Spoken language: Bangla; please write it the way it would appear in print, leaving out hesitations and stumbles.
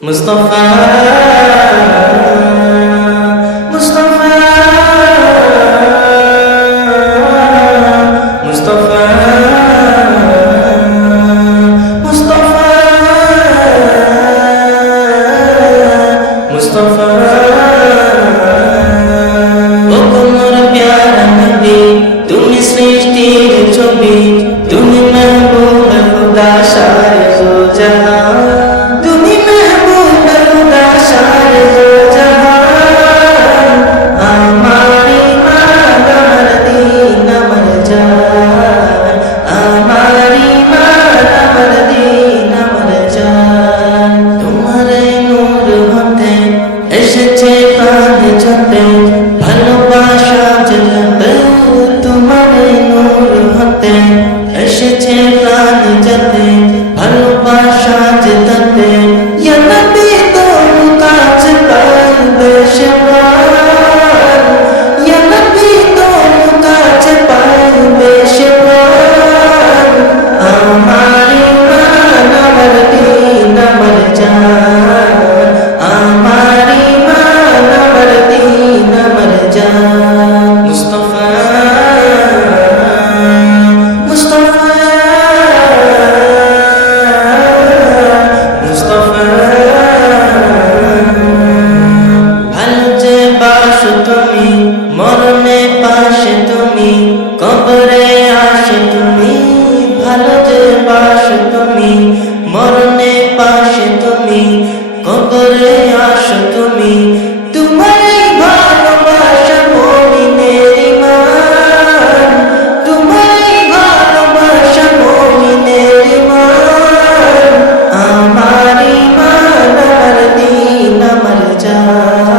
মুস্তাফা মুস্তাফা মুস্তাফা মুস্তাফা মুস্তাফা ও তোমার প্যারা নবী তুমি সৃষ্টির ছবি তুমি মেহবুব খুদা সারে দো জাহান তুমি মেহবুব খুদা সারে দো জাহান আমার ইমান আমার দীন আমার জান আমার ইমান আমার দীন আমার জান তোমার নূর হতে এসেছে প্রাণ ঝরতে ভালোবাসা জ্বলতে তোমার নূর হতে এসেছে প্রাণ ঝরতে ভালোবাসা জ্বলতে ইয়া নবী তোর কাছে পাইবে সেবার ইয়া নবী তোর কাছে পাইবে সেবার আমার ইমান আমার দীন আমার জান আমার ইমান আমার দীন আমার জান মুস্তাফা মুস্তাফা মুস্তাফা ভালো যে বাসো তুমি মরণে পাশে তুমি কবরে আসে তুমি ভালো যে বাসো তুমি মরণে পাশে তুমি কবরে আসো তুমি তোমার ভালোবাসা মুমিনের ঈমান তোমার ভালোবাসা মুমিনের ঈমান আমার ঈমান আমার দীন আমার জান